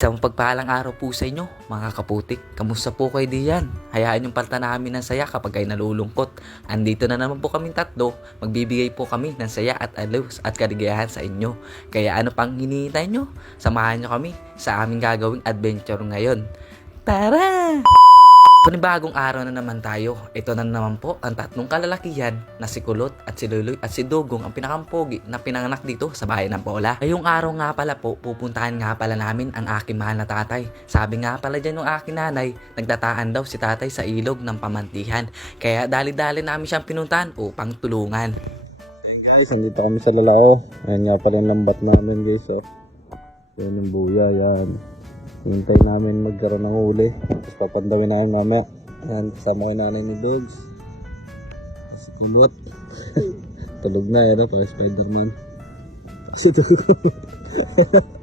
Isang pagpalang araw po sa inyo, mga kaputik. Kamusta po kayo diyan? Hayaan yung palta namin ng saya kapag ay nalulungkot. Andito na naman po kaming tatlo. Magbibigay po kami ng saya at alus at kaligayahan sa inyo. Kaya ano pang hinihintay nyo? Samahan nyo kami sa aming gagawing adventure ngayon. Tara! Panibagong araw na naman tayo. Ito na naman po ang tatlong kalalakihan na si Kulot at si Luloy at si Dugong ang pinakampogi na pinanganak dito sa bahay ng Pola. Ngayong araw nga pala po, pupuntahan nga pala namin ang aking mahal na tatay. Sabi nga pala dyan ng aking nanay, nagtataan daw si tatay sa ilog ng pamantihan. Kaya dali-dali namin siyang pinuntahan upang tulungan. Hey guys, nandito kami sa Lalao. Ayan nga pala yung lambat namin guys. Oh. Yan yung buya, yan. Hintay namin magkaroon ng huli. Tapos papandawin namin mamaya. Ayan, kasama ko nanay ni Dogs. Si Kulot. Tulog na, yan parang Spider-Man. Kasi tulog.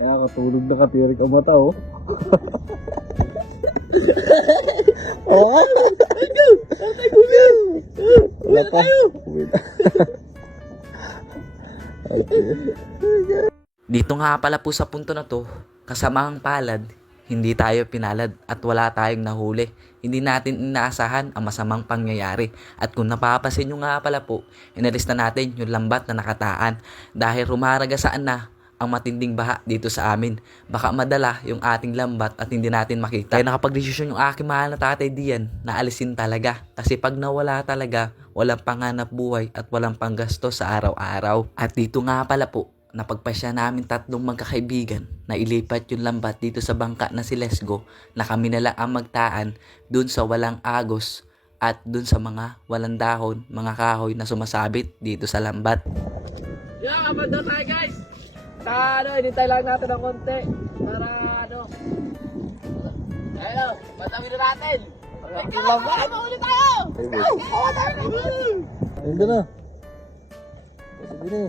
Ayan, katulog na katirik ang mata, oh. Oo. Wala pa. Okay. Dito nga pala po sa punto na to, kasamang palad, hindi tayo pinalad at wala tayong nahuli. Hindi natin inaasahan ang masamang pangyayari. At kung napapasin nyo nga pala po, inalis na natin yung lambat na nakataan dahil rumaragasaan na ang matinding baha dito sa amin. Baka madala yung ating lambat at hindi natin makita. Kaya nakapag-desisyon yung aking mahal na tatay diyan na alisin talaga. Kasi pag nawala talaga, walang panganap buhay at walang panggasto sa araw-araw. At dito nga pala po, napagpasya namin tatlong magkakaibigan na ilipat yung lambat dito sa bangka na si Lesgo na kami na lang ang magtaan dun sa walang agos at dun sa mga walang dahon, mga kahoy na sumasabit dito sa lambat. Yeah, abad na tayo guys! Sa ano, hinintay lang natin ng konti para ano. Ayun, matawin na natin! Teka lang, baka mauli tayo! Ayun na. Sige na.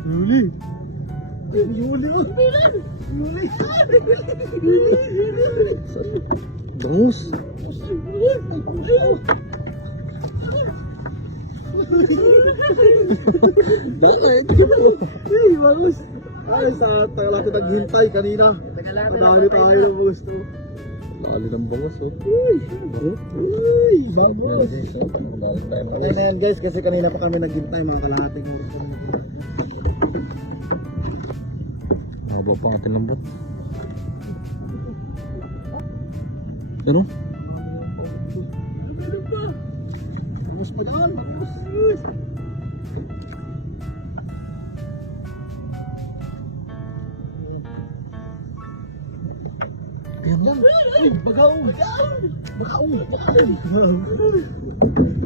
May huli oh. Huli. Bangus. Bakit? Ay, bangus. Ay, sa tagal natin naghintay kanina. Madali tayo ng gusto. Dali ng bangus, oh. Uy! Uy! Bangus! Na yan, guys, kasi kanina pa kami naghintay, mga kalahating Nakaba pa ating lambot. Ano? Bangus pa dyan! Ayan lang. Bagaw. Bagaw. Bagaw. Bagaw.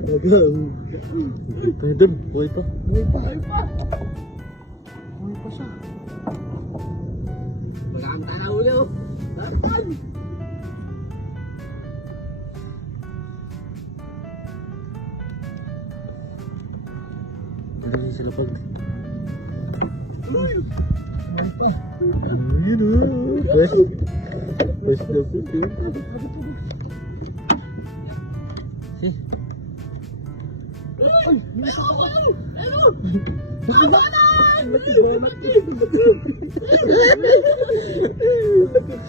Bagaw. Kaya dun, buhay pa. Buhay pa. Buhay pa. Buhay pa siya. Yun! Dapat! Hindi sila pag... Buhay pa. Ayun o. Best. Best na po. Eh.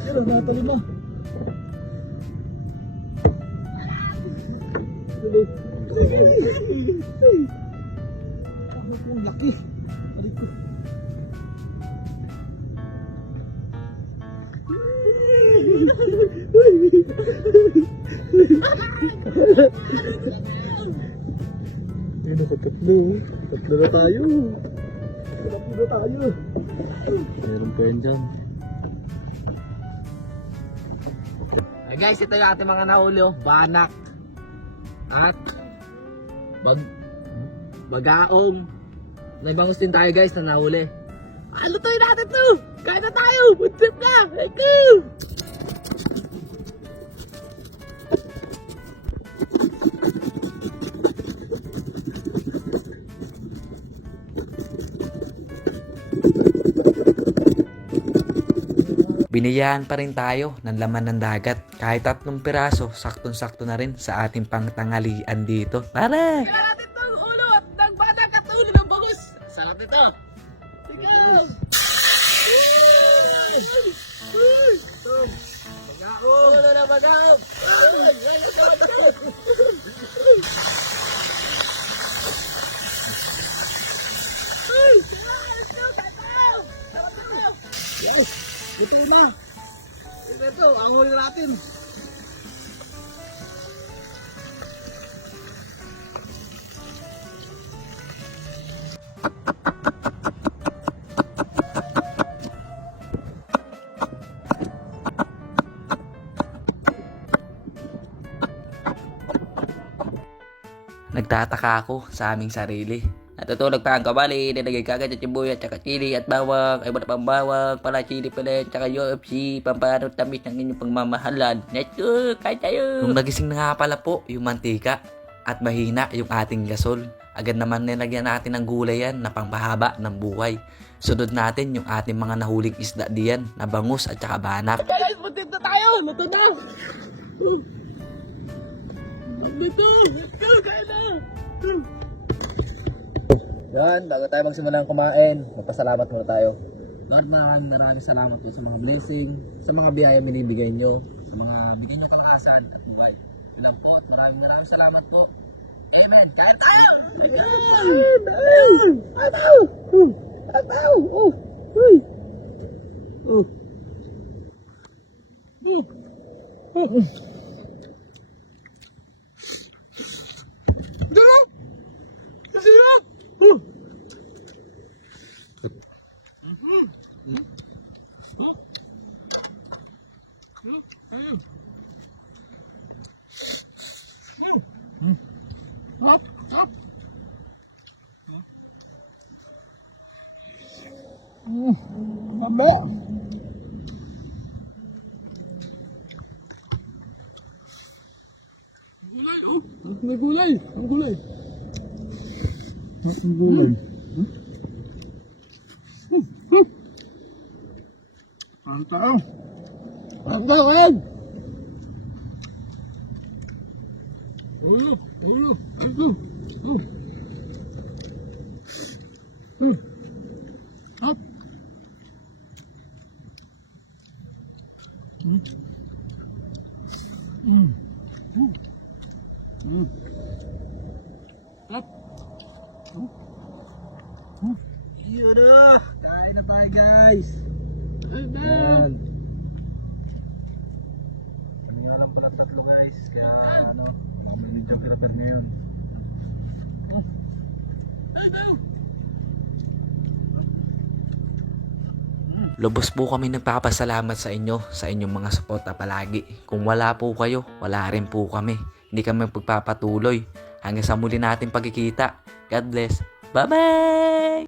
Pero natali mo. Ang laki. Ko. Ayun ako, tatlo. Tatlo na tayo. Na tayo. Meron pa yun dyan. Ay guys, ito yung ating mga nahuli oh. Banak. At bag bagaong. May bangus din tayo guys na nahuli. Ah, lutuin natin to! Kaya na tayo! Food trip na! Let's go! Biniyaan pa rin tayo ng laman ng dagat. Kahit tatlong piraso, saktong-sakto na rin sa ating pangtangalian dito. Tara! Kaya natin to ulo at ng batang katulo ng bangus! Sarap nito! Sige! Ulo na bagaw! Yes! Ito na! Ito, ang huli natin! Nagtataka ako sa aming sarili. Natutulog pa ang kabali, nilagay kagad yung sibuyas, tsaka chili at bawang, ay wala pang bawang, pala chili pala, tsaka UFC, pampano tamis ng inyong pagmamahalan. Neto, kaya tayo! Nung nagising na nga pala po yung mantika at mahina yung ating gasol, agad naman nilagyan natin ng gulay yan na pangpahaba ng buhay. Sunod natin yung ating mga nahuling isda diyan na bangus at tsaka banak. Guys, buntit na tayo! Luto na! Luto! Let's go! Kaya na! Yan, bago tayo magsimulang kumain, magpasalamat muna tayo. Lord, maraming maraming salamat po sa mga blessing, sa mga biyaya binibigay nyo, sa mga bigyan nyo kalakasan at buhay. Lang po, maraming maraming salamat po. Amen! Kaya tayo! May gulay! Ang gulay! Ang gulay. Ang tao! Ang tao! Ang Ulo! Ulo! Ulo! Ulo! Up! Na! Kain na tayo guys! Ay na! Yan. Ano nga lang pala tatlo guys, kaya ano, medyo kirapir ngayon. Ay na! Lubos po kami nagpapasalamat sa inyo sa inyong mga suporta palagi. Kung wala po kayo, wala rin po kami. Hindi kami magpapatuloy. Hanggang sa muli natin pagkikita. God bless. Bye-bye!